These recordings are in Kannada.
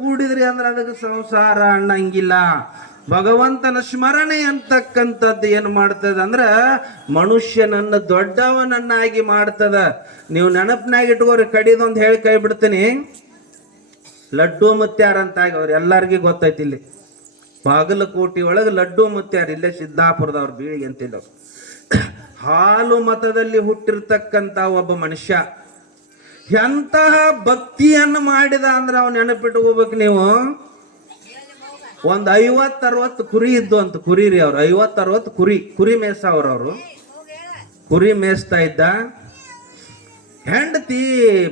ಕೂಡಿದ್ರಿ ಅಂದ್ರೆ ಅದಕ್ಕೆ ಸಂಸಾರ ಅನ್ನಂಗಿಲ್ಲ. ಭಗವಂತನ ಸ್ಮರಣೆ ಅಂತಕ್ಕಂಥದ್ದು ಏನು ಮಾಡ್ತದ ಅಂದ್ರೆ ಮನುಷ್ಯನನ್ನು ದೊಡ್ಡವನನ್ನಾಗಿ ಮಾಡ್ತದ. ನೀವು ನೆನಪಿನಾಗ ಇಟ್ಕೋರಿ, ಕಡಿದೊಂದು ಹೇಳಿ ಕೈ ಬಿಡ್ತೀನಿ. ಲಡ್ಡು ಮುತ್ಯಾರ ಅಂತ ಅವ್ರು ಎಲ್ಲರಿಗೂ ಗೊತ್ತೈತಿ ಇಲ್ಲಿ. ಬಾಗಲಕೋಟೆ ಒಳಗೆ ಲಡ್ಡು ಮುತ್ಯಾರ, ಇಲ್ಲೇ ಸಿದ್ದಾಪುರದವ್ರು ಬೀಳಿಗೆ ಅಂತಿಲ್ಲ ಹಾಲು ಮತದಲ್ಲಿ ಹುಟ್ಟಿರ್ತಕ್ಕಂಥ ಒಬ್ಬ ಮನುಷ್ಯ. ಎಂತಹ ಭಕ್ತಿಯನ್ನು ಮಾಡಿದ ಅಂದ್ರೆ ಅವ್ನು ನೆನಪಿಟ್ಕೋಬೇಕು ನೀವು? ಒಂದು ಐವತ್ತು ಅರವತ್ತು ಕುರಿ ಇದ್ದು ಅಂತ ಕುರಿ ರೀ ಅವ್ರು. ಐವತ್ತು ಅರವತ್ತು ಕುರಿ ಕುರಿ ಮೇಯ್ಸವ್ರ ಅವರು ಕುರಿ ಮೇಯಿಸ್ತಾ ಇದ್ದ. ಹೆಂಡತಿ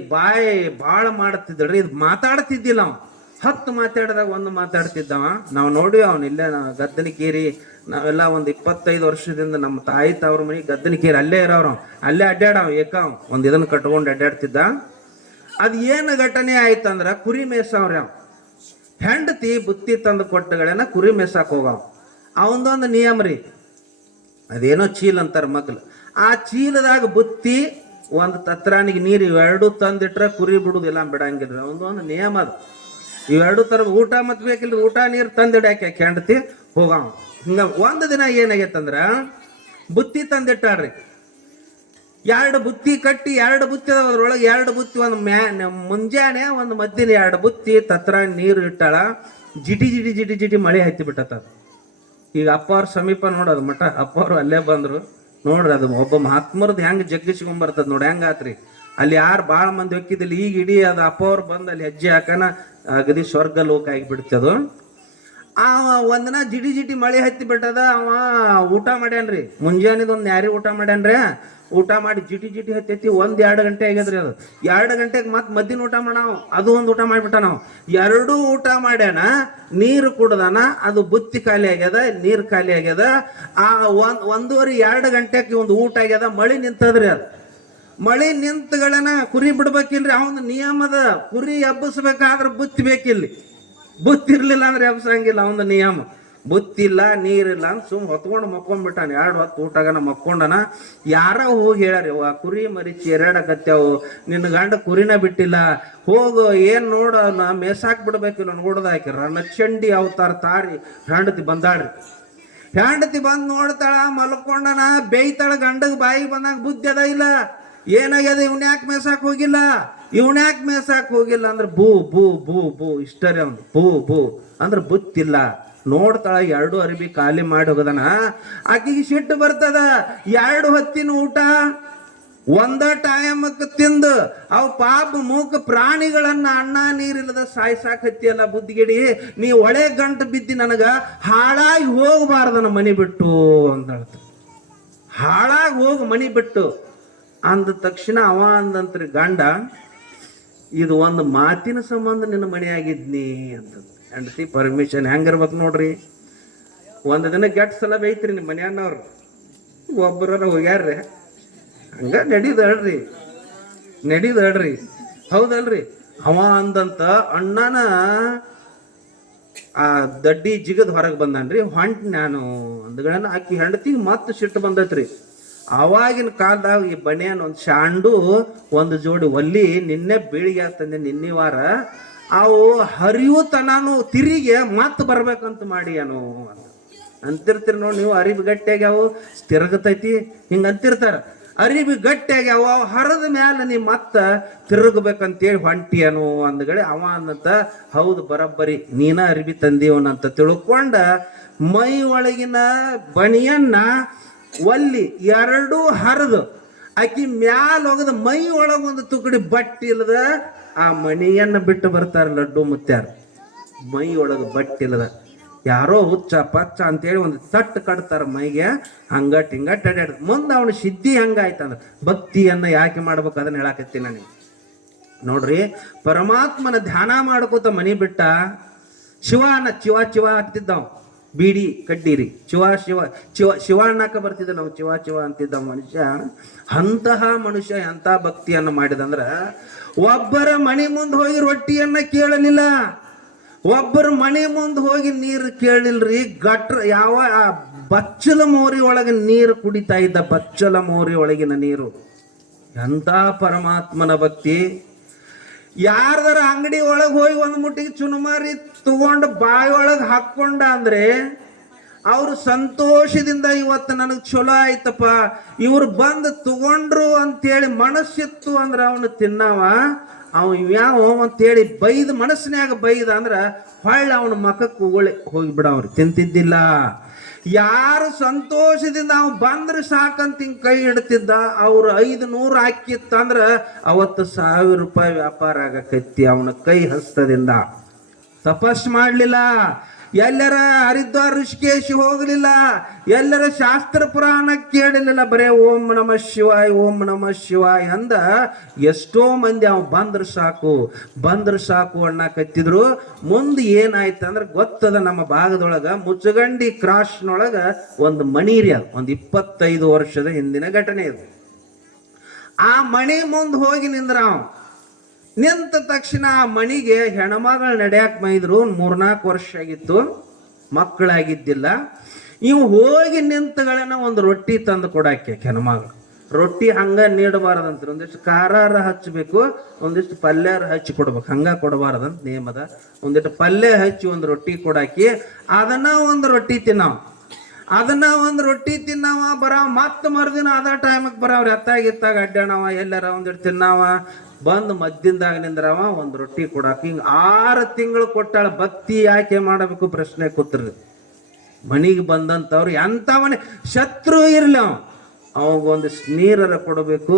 ಬಾಯಿ ಬಾಳ ಮಾಡ್ತಿದ್ದಳ್ರಿ, ಇದು ಮಾತಾಡ್ತಿದ್ದಿಲ್ಲ ಅವ್ನು ಹತ್ತು ಮಾತಾಡಿದಾಗ ಒಂದು ಮಾತಾಡ್ತಿದ್ದವ. ನಾವು ನೋಡಿ ಅವನು ಇಲ್ಲೇ ಗದ್ದನಿಕೇರಿ ನಾವೆಲ್ಲ ಒಂದು ಇಪ್ಪತ್ತೈದು ವರ್ಷದಿಂದ ನಮ್ಮ ತಾಯಿ ತವ್ರ ಮನೆ ಗದ್ದನಕೇರಿ ಅಲ್ಲೇ ಇರೋರು ಅಲ್ಲೇ ಅಡ್ಡಾಡವ ಏಕಾವ್ ಒಂದು ಇದನ್ನ ಕಟ್ಕೊಂಡು ಅಡ್ಡಾಡ್ತಿದ್ದ. ಅದು ಏನು ಘಟನೆ ಆಯ್ತಂದ್ರ ಕುರಿ ಮೇಸವ್ರ ಹೆಂಡತಿ ಬುತ್ತಿ ತಂದು ಕೊಟ್ಟಗಳನ್ನ ಕುರಿ ಮೇಸಾಕ್ ಹೋಗವ. ಅವಂದೊಂದು ನಿಯಮ ರೀ. ಅದೇನೋ ಚೀಲ ಅಂತಾರೆ ಮಗ್ಲು. ಆ ಚೀಲದಾಗ ಬುತ್ತಿ, ಒಂದು ತತ್ರಾನಿಗೆ ನೀರು ಇವೆರಡು ತಂದಿಟ್ರೆ ಕುರಿ ಬಿಡುದಿಲ್ಲ ಬಿಡಂಗಿಲ್ಲ ಒಂದು ಒಂದು ನಿಯಮ ಅದು. ಇವೆರಡು ತರ ಊಟ ಮತ್ ಬೇಕಿಲ್ಲ ಊಟ ನೀರು ತಂದಿಡಾಕೆ ಹೆಂಡತಿ ಹೋಗವ. ಹಿಂಗ ಒಂದು ದಿನ ಏನಾಗೈತಂದ್ರ ಬುತ್ತಿ ತಂದಿಟ್ಟಾಳ್ರಿ ಎರಡು ಬುತ್ತಿ ಕಟ್ಟಿ ಎರಡು ಬುತ್ತಿ ಅದರೊಳಗೆ ಎರಡು ಬುತ್ತಿ ಒಂದು ಮ್ಯಾ ಮುಂಜಾನೆ ಒಂದು ಮದ್ದಿನ ಎರಡು ಬುತ್ತಿ, ತತ್ರ ನೀರು ಇಟ್ಟಾಳ, ಜಿಟಿ ಜಿಟಿ ಜಿಟಿ ಜಿಟಿ ಮಳೆ ಹತ್ತಿ ಬಿಟ್ಟತ್ತ ಈಗ ಅಪ್ಪ ಅವ್ರ ಸಮೀಪ ನೋಡೋದು ಮಠ, ಅಪ್ಪ ಅಲ್ಲೇ ಬಂದ್ರು. ನೋಡ್ರಿ ಅದು ಒಬ್ಬ ಮಹಾತ್ಮರದ್ದು ಹೆಂಗ್ ಜಗ್ಗಿಸ್ಕೊಂಡ್ ಬರ್ತದ ನೋಡಿ ಹೆಂಗಾತ್ರಿ ಅಲ್ಲಿ ಯಾರು ಭಾಳ ಮಂದಿ ಹೊಕ್ಕಿದಿಲ್ಲ ಈಗ ಇಡೀ ಅದು ಅಪ್ಪ ಅವ್ರು ಬಂದು ಅಲ್ಲಿ ಹೆಜ್ಜೆ ಹಾಕನ, ಅಗದಿ ಸ್ವರ್ಗ ಲೋಕ ಆಗಿಬಿಡ್ತದು. ಅವ ಒಂದಿನ ಜಿಡಿ ಜಿಡಿ ಮಳೆ ಹತ್ತಿ ಬಿಟ್ಟದ, ಅವ ಊಟ ಮಾಡ್ಯಾನ್ರಿ. ಮುಂಜಾನೆದ ಒಂದು ನ್ಯಾರಿ ಊಟ ಮಾಡ್ಯಾನ್ರಿ. ಊಟ ಮಾಡಿ ಜಿಟಿ ಜಿಟಿ ಹತ್ತೈತಿ, ಒಂದ್ ಎರಡು ಗಂಟೆ ಆಗ್ಯದ್ರಿ ಅದು. ಎರಡು ಗಂಟೆಗೆ ಮತ್ತೆ ಮದ್ದಿನ ಊಟ ಮಾಡಾವ, ಅದು ಒಂದು ಊಟ ಮಾಡಿಬಿಟ್ಟ ನಾವು ಎರಡೂ ಊಟ ಮಾಡ್ಯಾನ, ನೀರು ಕುಡ್ದಾನ, ಅದು ಬುತ್ತಿ ಖಾಲಿ ಆಗ್ಯದ, ನೀರು ಖಾಲಿ ಆಗ್ಯದ. ಆ ಒಂದ್, ಒಂದೂವರೆ ಎರಡು ಗಂಟೆಗೆ ಒಂದು ಊಟ ಆಗ್ಯದ, ಮಳಿ ನಿಂತದ್ರಿ ಅದು. ಮಳಿ ನಿಂತಗಳನ್ನ ಕುರಿ ಬಿಡ್ಬೇಕಿಲ್ರಿ ಅವನ ನಿಯಮದ ಕುರಿ ಎಬ್ಬಿಸ್ಬೇಕಾದ್ರೆ ಬುತ್ತಿ ಬೇಕಿಲ್ಲಿ. ಬುತ್ತಿ ಇರ್ಲಿಲ್ಲ ಅಂದ್ರೆ ಎಬ್ಸಂಗಿಲ್ಲ ಅವನ ನಿಯಮ. ಬುತ್ತಿಲ್ಲ ನೀರಿಲ್ಲ ಅಂತ ಸುಮ್ ಹೊತ್ಕೊಂಡು ಮಕ್ಕೊಂಡ್ಬಿಟ್ಟಾನ. ಎರಡು ಹೊತ್ತು ಊಟಗನ ಮಕ್ಕೊಂಡನ. ಯಾರ ಹೋಗಿ ಹೇಳ್ಯಾರಿ ಆ ಕುರಿ ಮರಿ ಚೇರಾಡಕತ್ಯಾವು ನಿನ್ನ ಗಂಡ ಕುರಿನ ಬಿಟ್ಟಿಲ್ಲ. ಹೋಗು, ಏನ್ ನೋಡ ಮೇಸಾಕ್ ಬಿಡ್ಬೇಕಿಲ್ಲ ನೋಡ್ದ ರಣ ಚಂಡಿ ಅವತಾರ ತಾರಿ, ಹೆಂಡತಿ ಬಂದಾಳ್ರಿ. ಹೆಂಡತಿ ಬಂದ್ ನೋಡ್ತಾಳ, ಮಲ್ಕೊಂಡನ, ಬೇಯ್ತಾಳ, ಗಂಡಗ್ ಬಾಯಿ ಬಂದಾಗ ಬುದ್ಧಿ ಅದ ಇಲ್ಲ. ಏನಾಗ್ಯದ, ಇವ್ನ ಯಾಕೆ ಮೇಸಾಕ್ ಹೋಗಿಲ್ಲ? ಇವ್ನ ಯಾಕೆ ಮೇಸಾಕ್ ಹೋಗಿಲ್ಲ ಅಂದ್ರೆ ಬೂ ಬೂ ಬೂ ಬೂ ಇಷ್ಟರಿ ಅವ್ನು. ಬೂ ಬೂ ಅಂದ್ರೆ ಬುತ್ತಿಲ್ಲ. ನೋಡ್ತಾಳ, ಎರಡು ಅರಿಬಿ ಖಾಲಿ ಮಾಡಿ ಹೋಗದನ. ಆಕಿಗೆ ಸಿಟ್ಟು ಬರ್ತದ. ಎರಡು ಹೊತ್ತಿನ ಊಟ, ಒಂದ ಟೈಮಕ್ಕೆ ತಿಂದು, ಅವು ಪಾಪ ಮೂಕ ಪ್ರಾಣಿಗಳನ್ನ ಅಣ್ಣ ನೀರಿಲ್ಲದ ಸಾಯ್ಸಾಕತ್ತಿಯಲ್ಲ ಬುದ್ಧಿಗಿಡಿ. ನೀ ಒಳೆ ಗಂಟು ಬಿದ್ದಿ ನನಗ ಹಾಳಾಗಿ ಹೋಗಬಾರ್ದನ ಮನೆ ಬಿಟ್ಟು ಅಂತ ಹಾಳಾಗಿ ಹೋಗು ಮನೆ ಬಿಟ್ಟು. ಅಂದ ತಕ್ಷಣ ಅವ ಅಂದಂತ್ರಿ, ಗಂಡ ಇದು ಒಂದು ಮಾತಿನ ಸಂಬಂಧ ನಿನ್ನ ಮನೆಯಾಗಿದ್ನಿ ಅಂತ ಹೆಂಡತಿ ಪರ್ಮಿಷನ್ ಹೆಂಗಿರ್ಬೇಕು ನೋಡ್ರಿ. ಒಂದು ದಿನ ಗೆಟ್ ಸಲ ಬೈತ್ರಿ ನಿಮ್ಮ ಮನೆಯನ್ನವ್ರು. ಒಬ್ಬರ ಹೋಗ್ಯಾರ್ರಿ. ಹಂಗ ನಡೀದಳ್ರಿ ನಡೀದಳ್ರಿ ಹೌದಲ್ರಿ. ಅವ ಅಂದಂತ ಅಣ್ಣನ ಆ ದಡ್ಡಿ ಜಿಗದ್ ಹೊರಗೆ ಬಂದಾನ್ರಿ. ಹೊಂಟ್ ನಾನು ಅಂದ್ಗಳನ್ನ ಆಕಿ ಹೆಂಡತಿ ಮತ್ತೆ ಸಿಟ್ಟು ಬಂದೈತ್ರಿ. ಅವಾಗಿನ ಕಾಲದಾಗ ಈ ಬಣ್ಯಾನ್ ಒಂದು ಶಾಂಡು, ಒಂದು ಜೋಡಿ ಒಲ್ಲಿ ನಿನ್ನೆ ಬೀಳಿಗೆ ತಂದೆ ನಿನ್ನೆ ವಾರ. ಅವು ಹರಿವು ತನಾನು ತಿರಿಗೆ ಮತ್ತೆ ಬರ್ಬೇಕಂತ ಮಾಡಿ ಏನು ಅಂತ. ಅಂತಿರ್ತೀರಿ ನೋಡಿ ನೀವು ಅರಿವಿ ಗಟ್ಟಿಯಾಗ್ಯಾವು ತಿರುಗತೈತಿ, ಹಿಂಗ ಅಂತಿರ್ತಾರ. ಅರಿವಿ ಗಟ್ಟಿಯಾಗ್ಯಾವ ಅವು ಹರದ ಮ್ಯಾಲ ನೀ ಮತ್ತ ತಿರುಗಬೇಕಂತೇಳಿ ಹೊಂಟಿಯನು ಅಂದ್ಗಡೆ ಅವ ಅನ್ನಂತ, ಹೌದು ಬರಬ್ಬರಿ, ನೀನ ಅರಿವಿ ತಂದೀವನಂತ ತಿಳ್ಕೊಂಡ ಮೈ ಒಳಗಿನ ಬಣಿಯನ್ನ ಒಲ್ಲಿ ಎರಡೂ ಹರಿದು ಆಕಿ ಮ್ಯಾಲ ಹೋಗದ ಮೈ ಒಳಗ ಒಂದು ತುಕಡಿ ಬಟ್ಟಿ ಇಲ್ಲದ ಆ ಮಣಿಯನ್ನ ಬಿಟ್ಟು ಬರ್ತಾರ ಲಡ್ಡು ಮುತ್ಯಾರ. ಮೈ ಒಳಗ ಬಟ್ಟೆ ಇಲ್ಲದ. ಯಾರೋ ಹುಚ್ಚ ಪಚ್ಚ ಅಂತೇಳಿ ಒಂದು ತಟ್ಟು ಕಟ್ತಾರ ಮೈಗೆ, ಹಂಗಟ್ ಹಿಂಗಟ್ ಅಡ್ಯಾಡ ಮುಂದೆ ಅವನ ಸಿದ್ಧಿ ಹಂಗಾಯ್ತಂದ್ರ ಭಕ್ತಿಯನ್ನ ಯಾಕೆ ಮಾಡ್ಬೇಕು ಅದನ್ನ ಹೇಳಾಕತ್ತೀನಿ ನನಗೆ ನೋಡ್ರಿ, ಪರಮಾತ್ಮನ ಧ್ಯಾನ ಮಾಡ್ಕೋತ ಮನಿ ಬಿಟ್ಟ ಶಿವನ ಚಿವ ಚಿವ ಅಂತಿದ್ದವ ಬೀಡಿ ಕಡ್ಡಿರಿ. ಶಿವ ಶಿವ ಶಿವ ಅನ್ನಕ ಬರ್ತಿದ್ದ ನಾವು. ಶಿವ ಶಿವ ಅಂತಿದ್ದ ಮನುಷ್ಯ. ಅಂತಹ ಮನುಷ್ಯ ಎಂಥ ಭಕ್ತಿಯನ್ನು ಮಾಡಿದಂದ್ರ ಒಬ್ಬರ ಮನೆ ಮುಂದೆ ಹೋಗಿ ರೊಟ್ಟಿಯನ್ನ ಕೇಳಲಿಲ್ಲ. ಒಬ್ಬರ ಮನೆ ಮುಂದೆ ಹೋಗಿ ನೀರು ಕೇಳಿಲ್ರಿ ಗಟ್ರ ಯಾವ ಬಚ್ಚಲ ಮೋರಿ ಒಳಗೆ ನೀರು ಕುಡಿತಾ ಇದ್ದ ಬಚ್ಚಲ ಮೋರಿ ಒಳಗಿನ ನೀರು. ಎಂಥ ಪರಮಾತ್ಮನ ಭಕ್ತಿ. ಯಾರ್ದಾರ ಅಂಗಡಿ ಒಳಗೆ ಹೋಗಿ ಒಂದು ಮುಟ್ಟಿಗೆ ಚುನುಮಾರಿ ತಗೊಂಡು ಬಾಯಿ ಒಳಗೆ ಹಾಕ್ಕೊಂಡ ಅಂದ್ರೆ ಅವ್ರು ಸಂತೋಷದಿಂದ ಇವತ್ತು ನನಗೆ ಚಲೋ ಆಯ್ತಪ್ಪ. ಇವ್ರು ಬಂದು ತಗೊಂಡ್ರು ಅಂತೇಳಿ ಮನಸ್ಸಿತ್ತು ಅಂದ್ರೆ ಅವನು ತಿನ್ನವ. ಅವ ಯಾವ ಅಂತೇಳಿ ಬೈದ್ ಮನಸ್ಸಿನ್ಯಾಗ ಬೈದ ಅಂದ್ರ ಹೊಳ್ಳ ಅವನ ಮಖಕ್ಕೆ ಹೋಗಿ ಹೋಗಿಬಿಡ ಅವ್ರು ತಿಂತಿದ್ದಿಲ್ಲ. ಯಾರು ಸಂತೋಷದಿಂದ ಅವ್ ಬಂದ್ರೆ ಸಾಕಂತ ಹಿಂಗ್ ಕೈ ಇಡ್ತಿದ್ದ ಅವ್ರು ಐದು ನೂರು ಹಾಕಿತ್ತಂದ್ರ ಅವತ್ತು ಸಾವಿರ ರೂಪಾಯಿ ವ್ಯಾಪಾರ ಆಗಕೈತಿ ಅವನ ಕೈ ಹಸ್ತದಿಂದ. ತಪಸ್ ಮಾಡ್ಲಿಲ್ಲ. ಎಲ್ಲರ ಹರಿದ್ವಾರ ಋಷಿಕೇಶಿ ಹೋಗಲಿಲ್ಲ. ಎಲ್ಲರ ಶಾಸ್ತ್ರ ಪುರಾಣ ಕೇಳಲಿಲ್ಲ. ಬರೇ ಓಂ ನಮ ಶಿವಾಯ್, ಓಂ ನಮ ಶಿವಾಯ್ ಅಂದ ಎಷ್ಟೋ ಮಂದಿ ಅವ ಬಂದ್ರ ಸಾಕು ಬಂದ್ರ ಸಾಕು ಅಣ್ಣಕತ್ತಿದ್ರು ಮುಂದೆ ಏನಾಯ್ತು ಅಂದ್ರೆ ಗೊತ್ತದ ನಮ್ಮ ಭಾಗದೊಳಗ ಮುಚ್ಚಗಂಡಿ ಕ್ರಾಶ್ನೊಳಗೆ ಒಂದು ಮಣಿರಿ ಅದು. ಒಂದು ಇಪ್ಪತ್ತೈದು ವರ್ಷದ ಹಿಂದಿನ ಘಟನೆ ಇದು. ಆ ಮಣಿ ಮುಂದೆ ಹೋಗಿ ನಿಂದ್ರ ಅವ ನಿಂತ ತಕ್ಷಣ ಆ ಮಣಿಗೆ ಹೆಣ್ಮಗಳು ನಡ್ಯಾಕ್ ಮೈದ್ರು ಮೂರ್ನಾಲ್ಕು ವರ್ಷ ಆಗಿತ್ತು. ಮಕ್ಕಳಾಗಿದ್ದಿಲ್ಲ. ಇವು ಹೋಗಿ ನಿಂತಗಳನ್ನ ಒಂದು ರೊಟ್ಟಿ ತಂದು ಕೊಡಕ್ಕೆ ಹೆಣ್ಮಗಳು. ರೊಟ್ಟಿ ಹಂಗ ನೀಡಬಾರದಂತ ಒಂದಿಷ್ಟು ಖಾರಾರ ಹಚ್ಚಬೇಕು, ಒಂದಿಷ್ಟು ಪಲ್ಯಾರ ಹಚ್ಚಿ ಕೊಡ್ಬೇಕು. ಹಂಗ ಕೊಡಬಾರದಂತ ನೇಮದ ಒಂದಿಷ್ಟು ಪಲ್ಯ ಹಚ್ಚಿ ಒಂದು ರೊಟ್ಟಿ ಕೊಡಾಕಿ ಅದನ್ನ ಒಂದು ರೊಟ್ಟಿ ತಿನ್ನಾವ. ಅದನ್ನ ಒಂದು ರೊಟ್ಟಿ ತಿನ್ನವ ಬರಾವ ಮತ್ತ ಮರುದಿನ ಅದ ಟೈಮಕ್ಕೆ ಬರಾವ್ರಿ ಎತ್ತಾಗ ಇತ್ತಾಗ ಅಡ್ಡಾಣವ ಎಲ್ಲಾರ ಒಂದಿಷ್ಟು ತಿನ್ನಾವ. ಬಂದು ಮದ್ದಿಂದಾಗ ನಿಂದ್ರವ, ಒಂದು ರೊಟ್ಟಿ ಕೊಡಾಕ. ಹಿಂಗೆ ಆರು ತಿಂಗಳು ಕೊಟ್ಟಾಳ ಭಕ್ತಿ ಯಾಕೆ ಮಾಡಬೇಕು ಪ್ರಶ್ನೆ ಕೂತ್ರಿ ಮನಿಗೆ ಬಂದಂಥವ್ರು ಎಂಥವನೇ ಶತ್ರು ಇರಲಿ ಅವ. ಅವಗೊಂದು ನೀರರ ಕೊಡಬೇಕು,